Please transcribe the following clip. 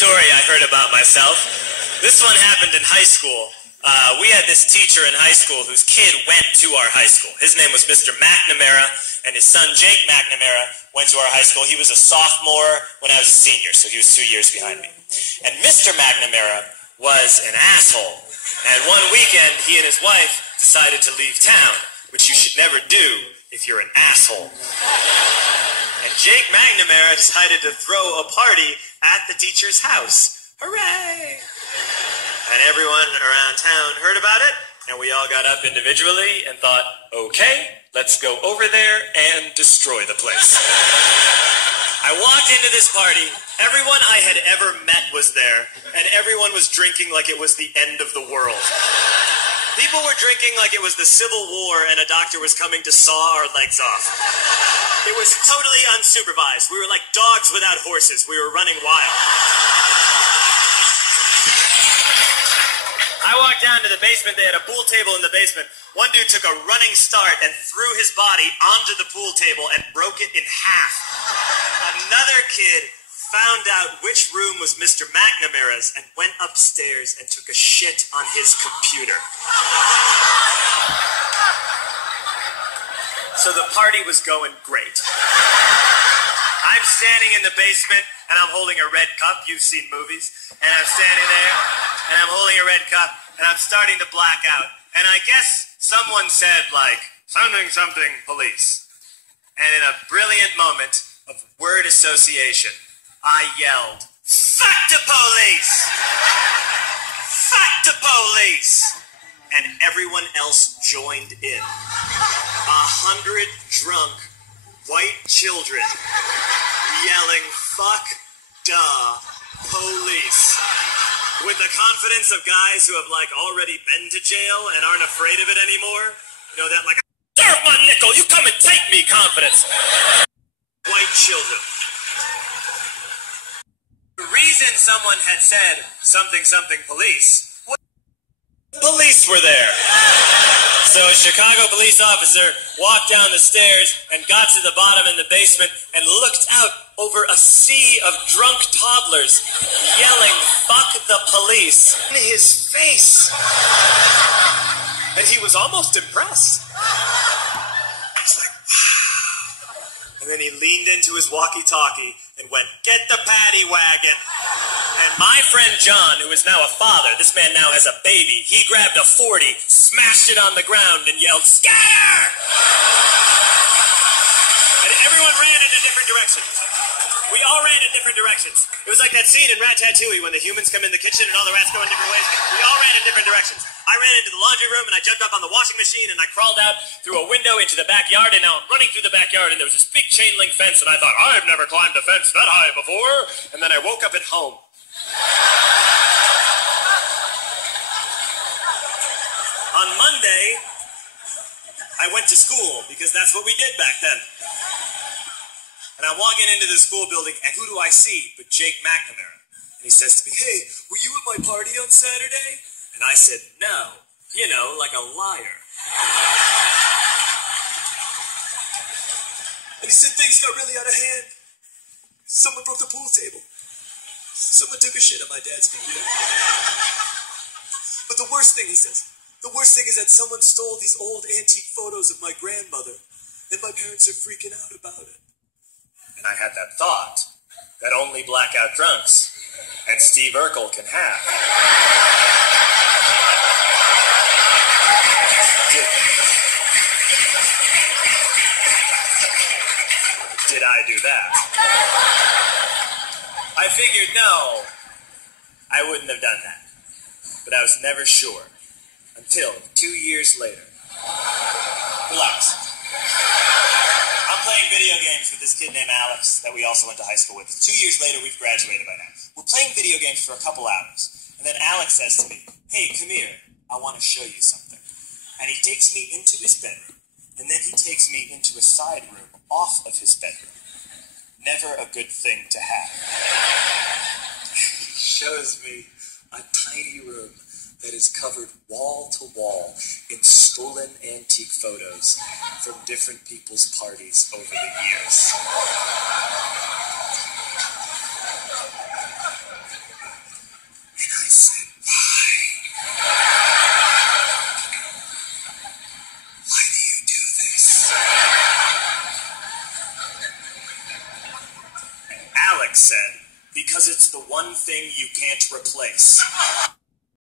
story I heard about myself. This one happened in high school. We had this teacher in high school whose kid went to our high school. His name was Mr. McNamara, and his son Jake McNamara went to our high school. He was a sophomore when I was a senior, so he was 2 years behind me. And Mr. McNamara was an asshole. And one weekend, he and his wife decided to leave town, which you should never do if you're an asshole. And Jake McNamara decided to throw a party at the teacher's house. Hooray! And everyone around town heard about it, and we all got up individually and thought, okay, let's go over there and destroy the place. I walked into this party. Everyone I had ever met was there, and everyone was drinking like it was the end of the world. People were drinking like it was the Civil War and a doctor was coming to saw our legs off. It was totally unsupervised. We were like dogs without horses. We were running wild. I walked down to the basement. They had a pool table in the basement. One dude took a running start and threw his body onto the pool table and broke it in half. Another kid found out which room was Mr. McNamara's and went upstairs and took a shit on his computer. So the party was going great. I'm standing in the basement and I'm holding a red cup. You've seen movies. And I'm standing there and I'm holding a red cup and I'm starting to black out. And I guess someone said, like, something police. And in a brilliant moment of word association, I yelled, fuck the police! Fuck the police! And everyone else joined in. 100 drunk white children yelling, fuck the police. With the confidence of guys who have, like, already been to jail and aren't afraid of it anymore. You know, that, like, serve my nickel, you come and take me confidence. White children. The reason someone had said something police, police were there. So a Chicago police officer walked down the stairs and got to the bottom in the basement and looked out over a sea of drunk toddlers yelling, fuck the police, in his face. And he was almost impressed. He's like, wow. And then he leaned into his walkie-talkie and went, get the paddy wagon. And my friend John, who is now a father, this man now has a baby, he grabbed a 40, smashed it on the ground, and yelled, scatter! And everyone ran in different directions. We all ran in different directions. It was like that scene in Ratatouille when the humans come in the kitchen and all the rats go in different ways. We all ran in different directions. I ran into the laundry room and I jumped up on the washing machine and I crawled out through a window into the backyard, and now I'm running through the backyard and there was this big chain link fence and I thought, I've never climbed a fence that high before. And then I woke up at home. On Monday, I went to school because that's what we did back then. And I'm walking into the school building, and who do I see but Jake McNamara? And he says to me, hey, were you at my party on Saturday? And I said, no. You know, like a liar. And he said, things got really out of hand. Someone broke the pool table. Someone took a shit on my dad's computer. But the worst thing, he says, the worst thing is that someone stole these old antique photos of my grandmother, and my parents are freaking out about it. And I had that thought that only blackout drunks and Steve Urkel can have. Did I do that? I figured, no, I wouldn't have done that. But I was never sure until 2 years later. Relax. I'm playing video games with this kid named Alex that we also went to high school with. 2 years later, we've graduated by now. We're playing video games for a couple hours. And then Alex says to me, hey, come here. I want to show you something. And he takes me into his bedroom. And then he takes me into a side room off of his bedroom. Never a good thing to have. He shows me a tiny room that is covered wall to wall in stolen antique photos from different people's parties over the years. said, because it's the one thing you can't replace.